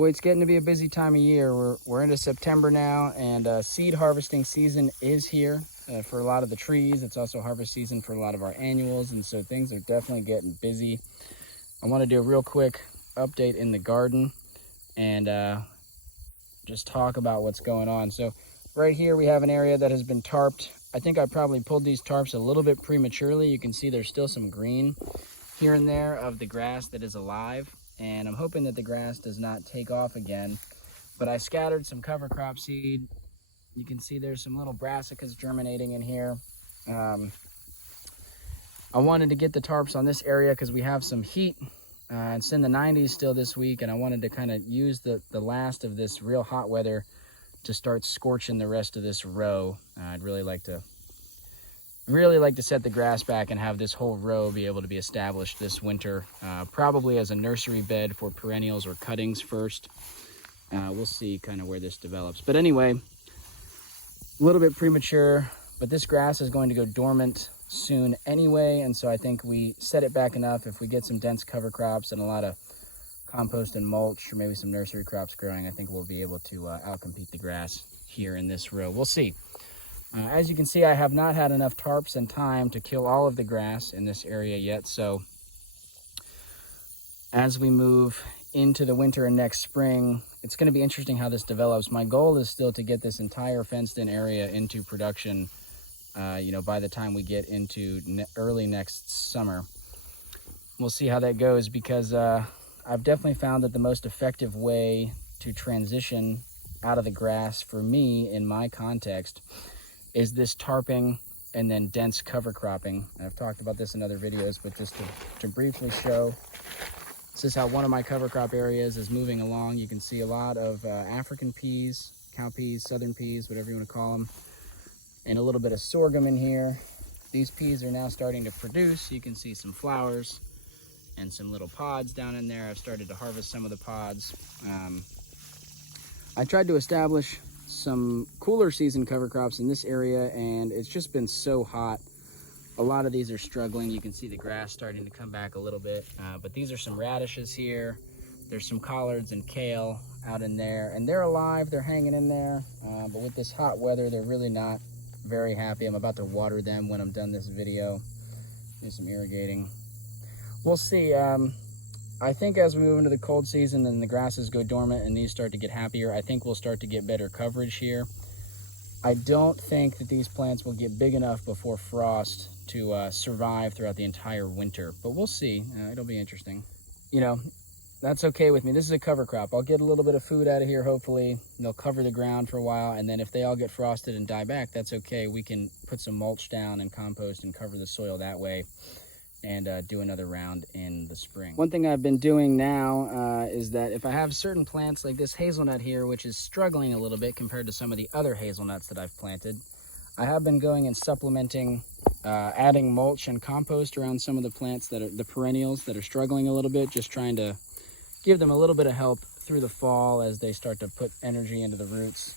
Boy, it's getting to be a busy time of year. We're into September now, and seed harvesting season is here for a lot of the trees. It's also harvest season for a lot of our annuals, and so things are definitely getting busy. I want to do a real quick update in the garden and just talk about what's going on. So right here we have an area that has been tarped. I think I probably pulled these tarps a little bit prematurely. You can see there's still some green here and there of the grass that is alive, and I'm hoping that the grass does not take off again. But I scattered some cover crop seed. You can see there's some little brassicas germinating in here. I wanted to get the tarps on this area because we have some heat. It's in the 90s still this week, and I wanted to kind of use the last of this real hot weather to start scorching the rest of this row. I'd really like to set the grass back and have this whole row be able to be established this winter, probably as a nursery bed for perennials or cuttings first. We'll see kind of where this develops. But anyway, a little bit premature, but this grass is going to go dormant soon anyway, and so I think we set it back enough. If we get some dense cover crops and a lot of compost and mulch, or maybe some nursery crops growing, I think we'll be able to outcompete the grass here in this row. We'll see. As you can see, I have not had enough tarps and time to kill all of the grass in this area yet, so as we move into the winter and next spring, it's going to be interesting how this develops. My goal is still to get this entire fenced-in area into production, by the time we get into early next summer. We'll see how that goes, because I've definitely found that the most effective way to transition out of the grass for me in my context is this tarping and then dense cover cropping. And I've talked about this in other videos, but just to briefly show, this is how one of my cover crop areas is moving along. You can see a lot of African peas, cow peas, southern peas, whatever you want to call them, and a little bit of sorghum in here. These peas are now starting to produce. You can see some flowers and some little pods down in there. I've started to harvest some of the pods. I tried to establish some cooler season cover crops in this area, and it's just been so hot. A lot of these are struggling. You can see the grass starting to come back a little bit, but these are some radishes here. There's some collards and kale out in there, and they're alive, they're hanging in there, but with this hot weather, they're really not very happy. I'm about to water them when I'm done this video. Do some irrigating. We'll see. I think as we move into the cold season and the grasses go dormant and these start to get happier, I think we'll start to get better coverage here. I don't think that these plants will get big enough before frost to survive throughout the entire winter, but we'll see. It'll be interesting. That's okay with me. This is a cover crop. I'll get a little bit of food out of here, hopefully. They'll cover the ground for a while, and then if they all get frosted and die back, that's okay. We can put some mulch down and compost and cover the soil that way, and do another round in the spring. One thing I've been doing now is that if I have certain plants like this hazelnut here, which is struggling a little bit compared to some of the other hazelnuts that I've planted, I have been going and supplementing, adding mulch and compost around some of the plants that are the perennials that are struggling a little bit, just trying to give them a little bit of help through the fall as they start to put energy into the roots.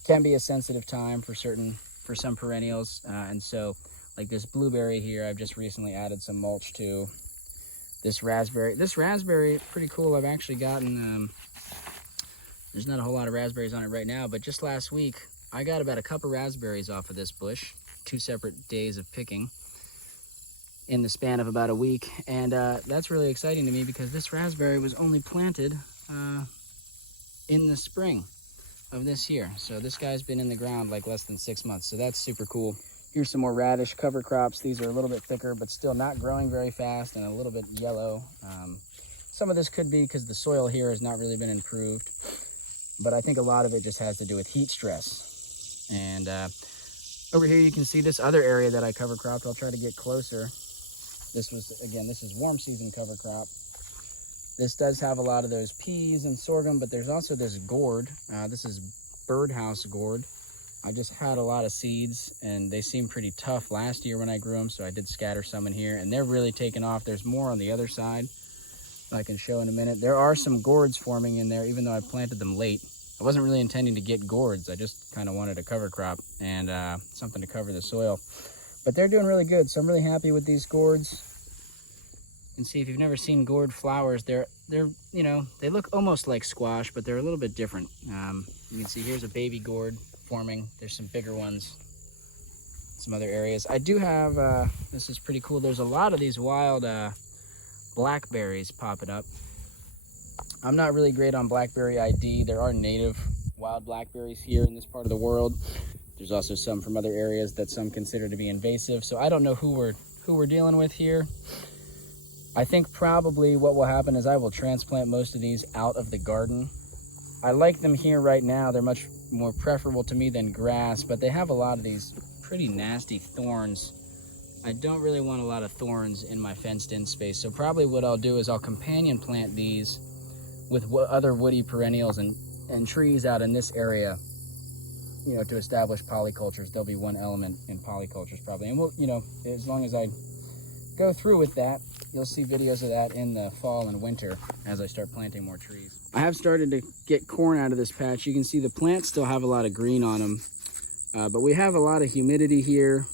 It can be a sensitive time for some perennials, and so like this blueberry here, I've just recently added some mulch to. This raspberry, pretty cool. I've actually gotten, there's not a whole lot of raspberries on it right now, but just last week, I got about a cup of raspberries off of this bush, 2 separate days of picking in the span of about a week. And that's really exciting to me because this raspberry was only planted in the spring of this year. So this guy's been in the ground like less than 6 months. So that's super cool. Here's some more radish cover crops. These are a little bit thicker, but still not growing very fast and a little bit yellow. Some of this could be because the soil here has not really been improved, but I think a lot of it just has to do with heat stress. And over here you can see this other area that I cover cropped. I'll try to get closer. This is warm season cover crop. This does have a lot of those peas and sorghum, but there's also this gourd. This is birdhouse gourd. I just had a lot of seeds and they seemed pretty tough last year when I grew them, so I did scatter some in here and they're really taken off. There's more on the other side I can show in a minute. There are some gourds forming in there, even though I planted them late. I wasn't really intending to get gourds. I just kind of wanted a cover crop and something to cover the soil. But they're doing really good, so I'm really happy with these gourds. can see if you've never seen gourd flowers, they're you know, they look almost like squash, but they're a little bit different. You can see here's a baby gourd forming. There's some bigger ones, some other areas. I do have, this is pretty cool. There's a lot of these wild blackberries popping up. I'm not really great on blackberry ID. There are native wild blackberries here in this part of the world. There's also some from other areas that some consider to be invasive. So I don't know who we're dealing with here. I think probably what will happen is I will transplant most of these out of the garden. I like them here right now. They're much more preferable to me than grass, but they have a lot of these pretty nasty thorns. I don't really want a lot of thorns in my fenced in space. So probably what I'll do is I'll companion plant these with other woody perennials and trees out in this area, you know, to establish polycultures. There'll be one element in polycultures probably. And we'll, you know, as long as I go through with that, you'll see videos of that in the fall and winter as I start planting more trees. I have started to get corn out of this patch. You can see the plants still have a lot of green on them, but we have a lot of humidity here.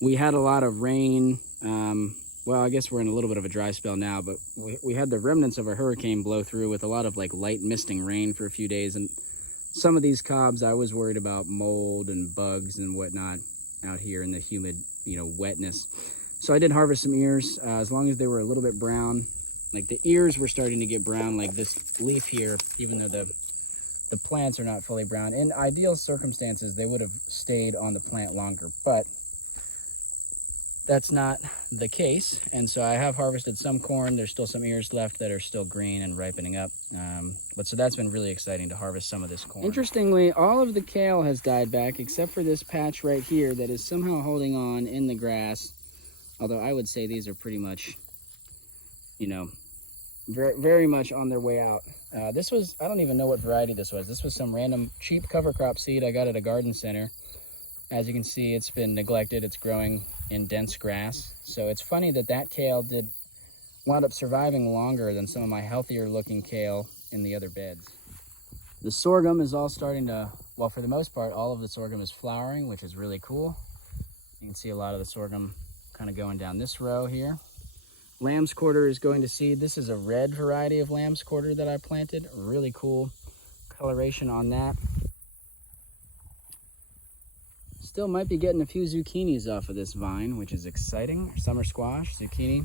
We had a lot of rain. Well, I guess we're in a little bit of a dry spell now, but we had the remnants of a hurricane blow through with a lot of like light misting rain for a few days. And some of these cobs, I was worried about mold and bugs and whatnot out here in the humid, you know, wetness. So I did harvest some ears, as long as they were a little bit brown. Like the ears were starting to get brown, like this leaf here, even though the plants are not fully brown. In ideal circumstances, they would have stayed on the plant longer, but that's not the case. And so I have harvested some corn. There's still some ears left that are still green and ripening up. But so that's been really exciting to harvest some of this corn. Interestingly, all of the kale has died back except for this patch right here that is somehow holding on in the grass. Although I would say these are pretty much, you know, very, very much on their way out. This was, I don't even know what variety this was. This was some random cheap cover crop seed I got at a garden center. As you can see, it's been neglected. It's growing in dense grass. So it's funny that that kale did wound up surviving longer than some of my healthier looking kale in the other beds. The sorghum is all starting to, well, for the most part, all of the sorghum is flowering, which is really cool. You can see a lot of the sorghum kind of going down this row here. Lamb's quarter is going to seed. This is a red variety of lamb's quarter that I planted. Really cool coloration on that. Still might be getting a few zucchinis off of this vine, which is exciting. Summer squash, zucchini.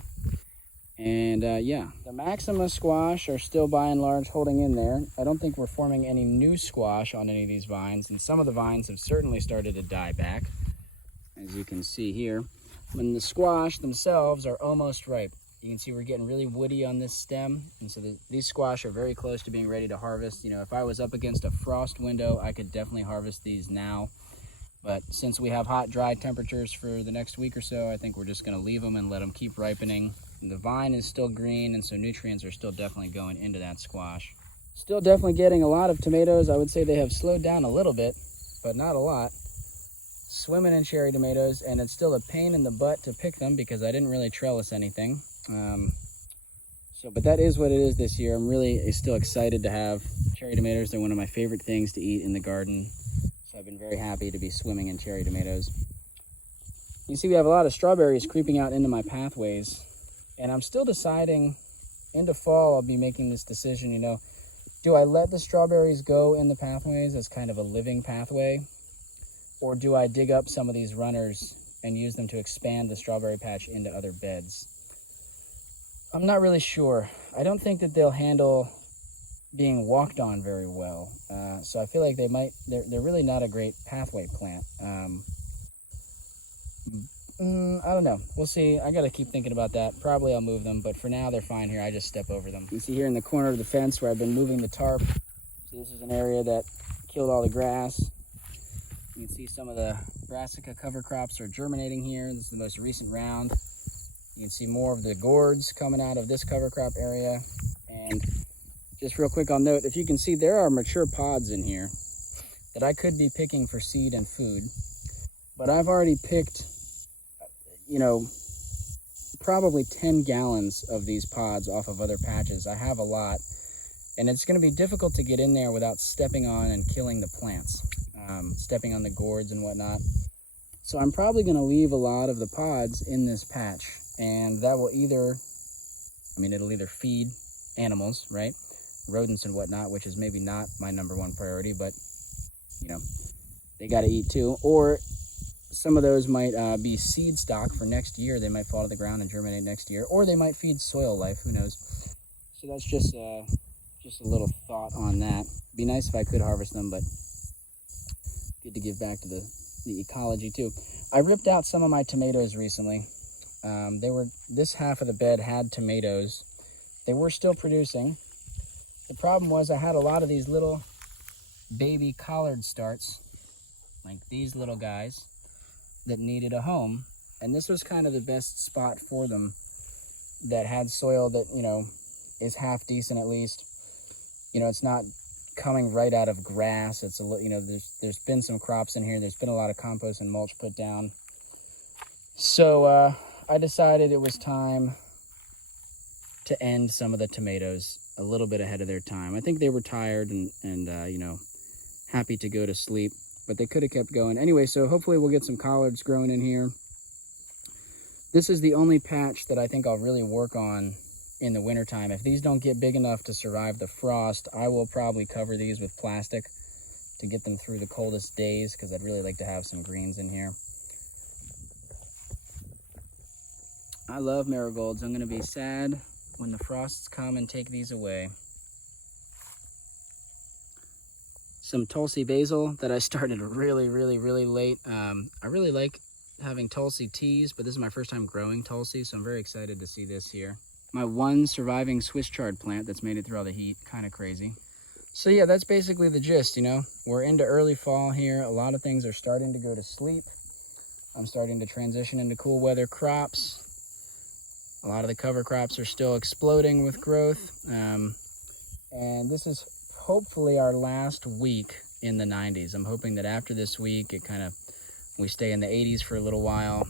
And yeah, the Maxima squash are still by and large holding in there. I don't think we're forming any new squash on any of these vines, and some of the vines have certainly started to die back, as you can see here. When the squash themselves are almost ripe, you can see we're getting really woody on this stem, and so these squash are very close to being ready to harvest. You know, if I was up against a frost window, I could definitely harvest these now. But since we have hot, dry temperatures for the next week or so, I think we're just going to leave them and let them keep ripening. And the vine is still green, and so nutrients are still definitely going into that squash. Still definitely getting a lot of tomatoes. I would say they have slowed down a little bit, but not a lot. Swimming in cherry tomatoes, and it's still a pain in the butt to pick them because I didn't really trellis anything. But that is what it is this year. I'm really still excited to have cherry tomatoes. They're one of my favorite things to eat in the garden. So I've been very happy to be swimming in cherry tomatoes. You see we have a lot of strawberries creeping out into my pathways, and I'm still deciding. Into fall I'll be making this decision, you know, do I let the strawberries go in the pathways as kind of a living pathway, or do I dig up some of these runners and use them to expand the strawberry patch into other beds? I'm not really sure. I don't think that they'll handle being walked on very well. So I feel like they're really not a great pathway plant. I don't know. We'll see. I got to keep thinking about that. Probably I'll move them, but for now they're fine here. I just step over them. You can see here in the corner of the fence where I've been moving the tarp. So this is an area that killed all the grass. You can see some of the brassica cover crops are germinating here. This is the most recent round. You can see more of the gourds coming out of this cover crop area. And just real quick, I'll note, if you can see, there are mature pods in here that I could be picking for seed and food. But I've already picked, you know, probably 10 gallons of these pods off of other patches. I have a lot, and it's going to be difficult to get in there without stepping on and killing the plants, stepping on the gourds and whatnot. So I'm probably going to leave a lot of the pods in this patch, and that will either I mean, it'll either feed animals, right? Rodents and whatnot, which is maybe not my #1 priority, but you know, they got to eat too. Or some of those might be seed stock for next year. They might fall to the ground and germinate next year, or they might feed soil life. Who knows? So that's just a little thought on that. Be nice if I could harvest them, but good to give back to the ecology too. I ripped out some of my tomatoes recently. This half of the bed had tomatoes. They were still producing. The problem was I had a lot of these little baby collard starts, like these little guys, that needed a home. And this was kind of the best spot for them, that had soil that, you know, is half decent at least. You know, it's not coming right out of grass. It's you know, there's been some crops in here. There's been a lot of compost and mulch put down. So I decided it was time to end some of the tomatoes a little bit ahead of their time. I think they were tired and you know, happy to go to sleep, but they could have kept going. Anyway, so hopefully we'll get some collards growing in here. This is the only patch that I think I'll really work on in the wintertime. If these don't get big enough to survive the frost, I will probably cover these with plastic to get them through the coldest days, because I'd really like to have some greens in here. I love marigolds. I'm going to be sad when the frosts come and take these away. Some Tulsi basil that I started really late. I really like having Tulsi teas, but this is my first time growing Tulsi, so I'm very excited to see this here. My one surviving Swiss chard plant that's made it through all the heat. Kind of crazy. So yeah, that's basically the gist, you know. We're into early fall here. A lot of things are starting to go to sleep. I'm starting to transition into cool weather crops. A lot of the cover crops are still exploding with growth. And this is hopefully our last week in the 90s. I'm hoping that after this week, we stay in the 80s for a little while.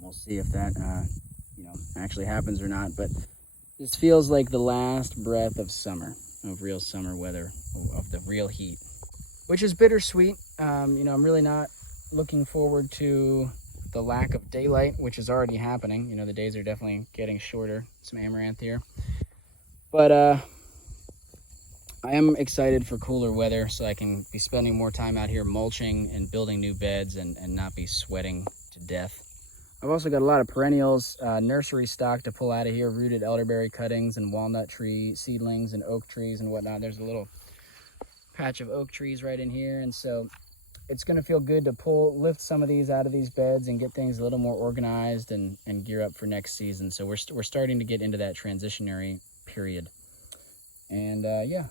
We'll see if that, you know, actually happens or not. But this feels like the last breath of summer, of real summer weather, of the real heat, which is bittersweet. You know, I'm really not looking forward to the lack of daylight, which is already happening. You know, the days are definitely getting shorter. Some amaranth here. But I am excited for cooler weather, so I can be spending more time out here mulching and building new beds and not be sweating to death. I've also got a lot of perennials, nursery stock to pull out of here, rooted elderberry cuttings and walnut tree seedlings and oak trees and whatnot. There's a little patch of oak trees right in here, and so it's going to feel good to lift some of these out of these beds and get things a little more organized and gear up for next season. So we're starting to get into that transitionary period. And yeah,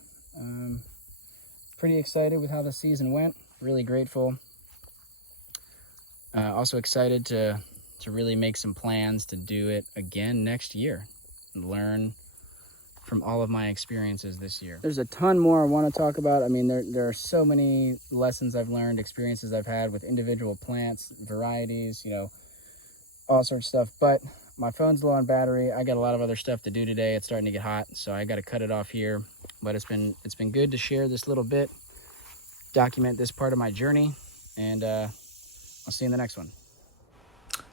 pretty excited with how the season went. Really grateful. Also excited to really make some plans to do it again next year and learn from all of my experiences this year. There's a ton more I want to talk about. I mean, there are so many lessons I've learned, experiences I've had with individual plants, varieties, you know, all sorts of stuff. But my phone's low on battery. I got a lot of other stuff to do today. It's starting to get hot, so I got to cut it off here. But it's been good to share this little bit, document this part of my journey, and I'll see you in the next one.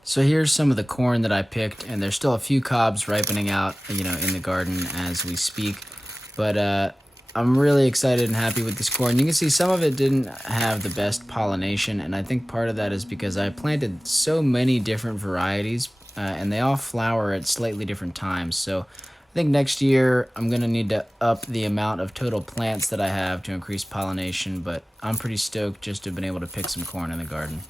So here's some of the corn that I picked, and there's still a few cobs ripening out, you know, in the garden as we speak. But I'm really excited and happy with this corn. You can see some of it didn't have the best pollination, and I think part of that is because I planted so many different varieties, and they all flower at slightly different times. So I think next year I'm going to need to up the amount of total plants that I have to increase pollination, but I'm pretty stoked just to have been able to pick some corn in the garden.